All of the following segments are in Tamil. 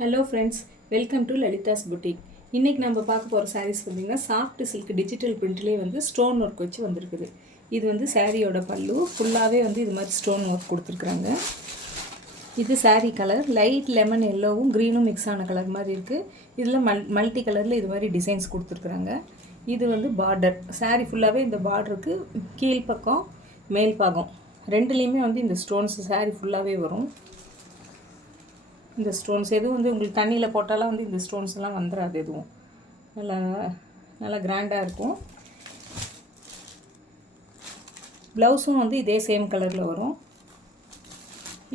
Hello friends, welcome to Lalitha's boutique. இன்றைக்கி நம்ம பார்க்க போகிற சாரீஸ் பார்த்திங்கன்னா சாஃப்ட் சில்க் டிஜிட்டல் பிரிண்ட்லேயே வந்து ஸ்டோன் ஒர்க் வச்சு வந்திருக்குது. இது வந்து சாரியோட பல்லு ஃபுல்லாகவே வந்து இது மாதிரி ஸ்டோன் ஒர்க் கொடுத்துருக்குறாங்க. இது சாரீ கலர் லைட் லெமன் எல்லோவும் க்ரீனும் மிக்ஸ் ஆன கலர் மாதிரி இருக்குது. இதில் மல்டி கலரில் இது மாதிரி டிசைன்ஸ் கொடுத்துருக்குறாங்க. இது வந்து பார்டர் சாரீ ஃபுல்லாகவே இந்த பார்டருக்கு கீழ்ப்பக்கம் மேல் பாகம் ரெண்டுலேயுமே வந்து இந்த ஸ்டோன்ஸ் சாரீ ஃபுல்லாகவே வரும். இந்த ஸ்டோன்ஸ் எதுவும் வந்து உங்களுக்கு தண்ணியில் போட்டாலும் வந்து இந்த ஸ்டோன்ஸ்லாம் வந்துடாது. எதுவும் நல்லா கிராண்டாக இருக்கும். ப்ளவுஸும் வந்து இதே சேம் கலரில் வரும்.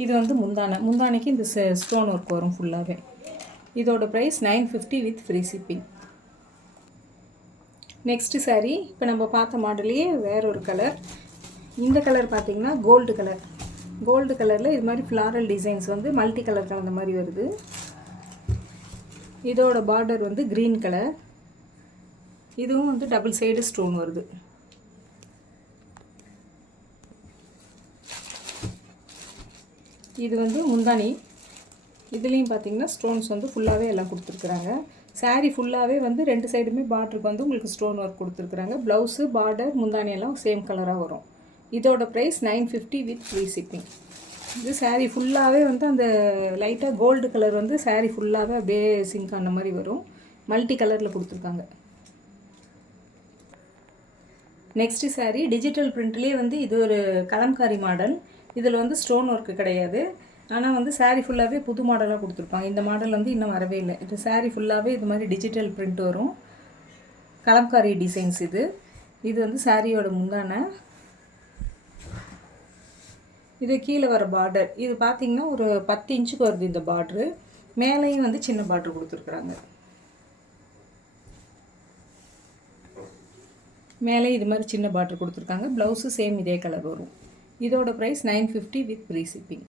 இது வந்து முந்தானைக்கு இந்த ஸ்டோன் ஒர்க் வரும் ஃபுல்லாகவே. இதோட price 950 with free shipping. Next sari இப்போ நம்ம பார்த்த மாடலையே வேற ஒரு கலர். இந்த கலர் பார்த்திங்கன்னா கோல்டு கலரில் இது மாதிரி ஃப்ளாரல் டிசைன்ஸ் வந்து மல்டி கலர் கலந்த மாதிரி வருது. இதோட பார்டர் வந்து க்ரீன் கலர். இதுவும் வந்து டபுள் சைடு ஸ்டோன் வருது. இது வந்து முந்தானி. இதுலேயும் பார்த்திங்கன்னா ஸ்டோன்ஸ் வந்து ஃபுல்லாகவே எல்லாம் கொடுத்துருக்குறாங்க. சாரீ ஃபுல்லாகவே வந்து ரெண்டு சைடுமே பார்டருக்கு வந்து உங்களுக்கு ஸ்டோன் ஒர்க் கொடுத்துருக்குறாங்க. ப்ளவுஸு பார்டர் முந்தானி எல்லாம் சேம் கலராக வரும். இதோட ப்ரைஸ் 950 வித் ஃப்ரீ ஷிப்பிங். இது சாரீ ஃபுல்லாகவே வந்து அந்த லைட்டாக கோல்டு கலர் வந்து சாரீ ஃபுல்லாகவே அப்படியே சிங்க் ஆன மாதிரி வரும். மல்டி கலரில் கொடுத்துருக்காங்க. நெக்ஸ்ட்டு சாரீ டிஜிட்டல் பிரிண்ட்லேயே வந்து இது ஒரு கலம்காரி மாடல். இதில் வந்து ஸ்டோன் ஒர்க்கு கிடையாது. ஆனால் வந்து சாரீ ஃபுல்லாகவே புது மாடலாக கொடுத்துருப்பாங்க. இந்த மாடல் வந்து இன்னும் வரவே இல்லை. இது சாரீ ஃபுல்லாகவே இது மாதிரி டிஜிட்டல் பிரிண்ட் வரும். கலம்காரி டிசைன்ஸ் இது வந்து சாரியோட முந்தானை. இது கீழே வர பார்டர் இது பார்த்திங்கன்னா ஒரு 10 இன்ச்சுக்கு வருது. இந்த பார்ட்ரு மேலேயும் வந்து சின்ன பார்ட்ரு கொடுத்துருக்குறாங்க. மேலே இது மாதிரி சின்ன பார்ட்ரு கொடுத்துருக்காங்க. ப்ளவுஸு சேம் இதே கலர் வரும். இதோட ப்ரைஸ் 950 வித் ஃப்ரீ ஷிப்பிங்.